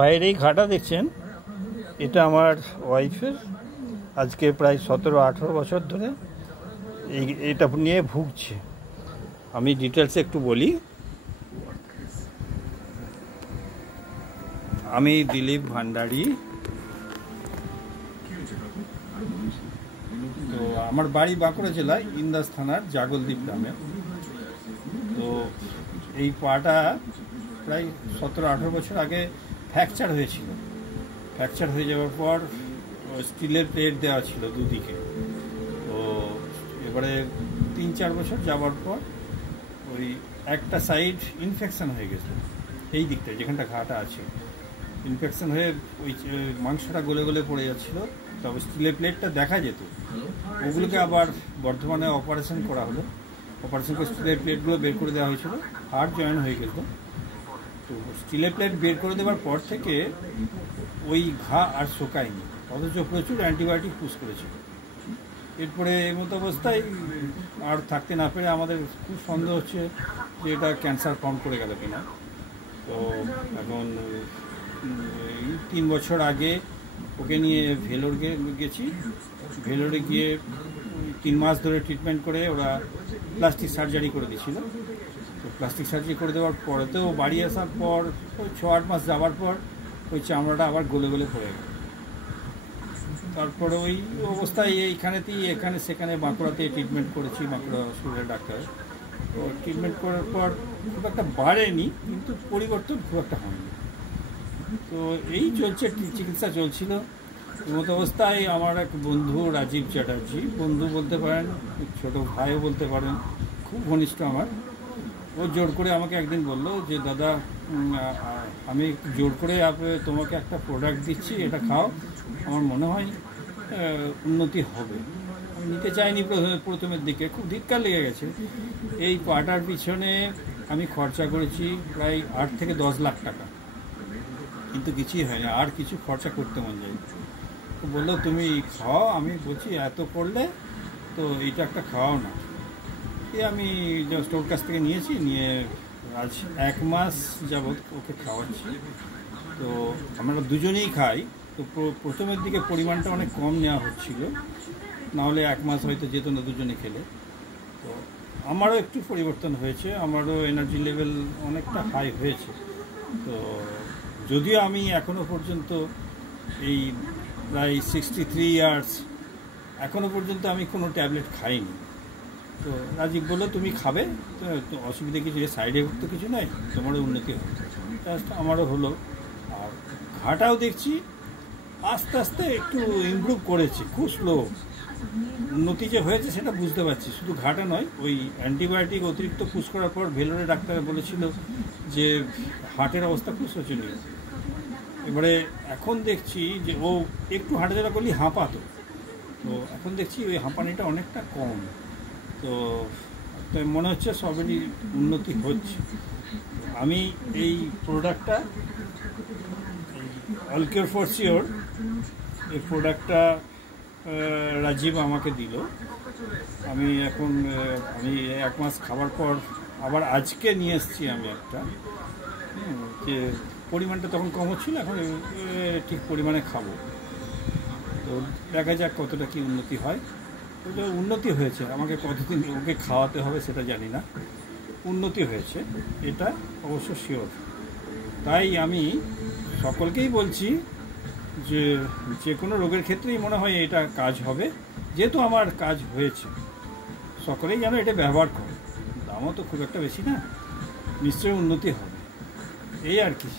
পায়ের এই ঘাটা দেখছেন, এটা আমার ওয়াইফের। আজকে প্রায় 17-18 বছর ধরে এটা নিয়ে ভুগছে। আমি ডিটেলসে একটু বলি। আমি দিলীপ ভান্ডারী। তো আমার বাড়ি বাঁকুড়া জেলায় ইন্দাস থানার জাগলদ্বীপ গ্রামে। তো এই পাটা প্রায় 17-18 বছর আগে ফ্র্যাকচার হয়েছিল। ফ্র্যাকচার হয়ে যাওয়ার পর স্টিলের প্লেট দেওয়া ছিল দুদিকে। তো এবারে 3-4 বছর যাওয়ার পর ওই একটা সাইড ইনফেকশান হয়ে গেছে, এই দিকটা যেখানটা ঘাটা আছে ইনফেকশান হয়ে ওই মাংসটা গলে গলে পড়ে যাচ্ছিলো। তবে স্টিলের প্লেটটা দেখা যেত, ওগুলোকে আবার বর্ধমানে অপারেশন করা হলো। অপারেশন করে স্টিলের প্লেটগুলো বের করে দেওয়া হয়েছিল, হাড় জয়েন হয়ে গেল। তো স্টিলের প্লেট বের করে দেওয়ার পর থেকে ওই ঘা আর শোকায়নি, অথচ প্রচুর অ্যান্টিবায়োটিক পুশ করেছে। এরপরে এই মতো অবস্থায় আর থাকতে না পেরে আমাদের খুব সন্দেহ হচ্ছে যে এটা ক্যান্সার ফর্ম করে গেল কিনা। তো এখন এই 3 বছর আগে ওকে নিয়ে ভেলোর গেছি। ভেলোরে গিয়ে 3 মাস ধরে ট্রিটমেন্ট করে ওরা প্লাস্টিক সার্জারি করে দিয়েছিল। তো প্লাস্টিক সার্জারি করে দেওয়ার পরেতেও বাড়ি আসার পর ওই 6-8 মাস যাওয়ার পর ওই চামড়াটা আবার গলে গলে পড়ে গেল। তারপরে ওই অবস্থায় এখানে সেখানে বাঁকুড়াতে ট্রিটমেন্ট করেছি, বাঁকুড়া হসপিটাল ডাক্তার। তো ট্রিটমেন্ট করার পর খুব একটা বাড়েনি, কিন্তু পরিবর্তন খুব একটা হয়নি। তো এই চলছে, চিকিৎসা চলছিল। মতো অবস্থায় আমার এক বন্ধু রাজীব চ্যাটার্জি, বন্ধু বলতে পারেন, ছোট ভাইও বলতে পারেন, খুব ঘনিষ্ঠ আমার। ও জোর করে আমাকে একদিন বললো যে দাদা, আমি জোর করে তোমাকে একটা প্রোডাক্ট দিচ্ছি, এটা খাও, আমার মনে হয় উন্নতি হবে। আমি নিতে চাইনি প্রথমের দিকে, খুব ধিক্কার লেগে গেছে। এই পাটার পিছনে আমি খরচা করেছি প্রায় 8 থেকে 10 লাখ টাকা, কিন্তু কিছুই হয় না, আর কিছু খরচা করতে মন যায়। তো বললো তুমি খাও। আমি বলছি এত করলে তো এইটা একটা খাওয়াও না। আমি জাস্ট ওর কাছ থেকে নিয়ে আজ 1 মাস যাবৎ ওকে খাওয়াচ্ছি। তো আমরা দুজনেই খাই। তো প্রথমের দিকে পরিমাণটা অনেক কম নেওয়া হচ্ছিল, নাহলে 1 মাস হয়তো যেত না দুজনে খেলে। তো আমারও একটু পরিবর্তন হয়েছে, আমারও এনার্জি লেভেল অনেকটা হাই হয়েছে। তো যদিও আমি এখনও পর্যন্ত এই প্রায় 63 ইয়ার্স এখনও পর্যন্ত আমি কোনো ট্যাবলেট খাইনি। তো রাজীব বললো তুমি খাবে, তো অসুবিধা কিছু, সাইড এফেক্ট তো কিছু নাই, তোমারও উন্নতি হবে। জাস্ট আমারও হলো। আর ঘাটাও দেখছি আস্তে আস্তে একটু ইমপ্রুভ করেছে, খুব স্লো উন্নতি যে হয়েছে সেটা বুঝতে পারছি। শুধু ঘাটা নয়, ওই অ্যান্টিবায়োটিক অতিরিক্ত পুশ করার পর ভেলোরে ডাক্তার বলেছিল যে হার্টের অবস্থা খুব শোচনীয়। এবারে এখন দেখছি যে ও একটু হাঁটাচলা করলেই হাঁপাতো, তো এখন দেখছি ওই হাঁপানিটা অনেকটা কম। তো মনে হচ্ছে সবেরই উন্নতি হচ্ছে। আমি এই প্রোডাক্টটা, অল কিওর ফর শিওর, এই প্রোডাক্টটা রাজীব আমাকে দিল। আমি 1 মাস খাবার পর আবার আজকে নিয়ে এসেছি আমি একটা, যে পরিমাণটা তখন কম হচ্ছিল, এখন ঠিক পরিমাণে খাবো। তো দেখা যাক কতটা কি উন্নতি হয়। ওটা উন্নতি হয়েছে, আমাকে কতদিন ওকে খাওয়াতে হবে সেটা জানি না, উন্নতি হয়েছে এটা অবশ্য শিওর। তাই আমি সকলকেই বলছি যে যে কোনো রোগের ক্ষেত্রেই মনে হয় এটা কাজ হবে, যেহেতু আমার কাজ হয়েছে। সকলেই যেন এটা ব্যবহার করে, দামও তো খুব একটা বেশি না, নিশ্চয়ই উন্নতি হবে, এই আর কি।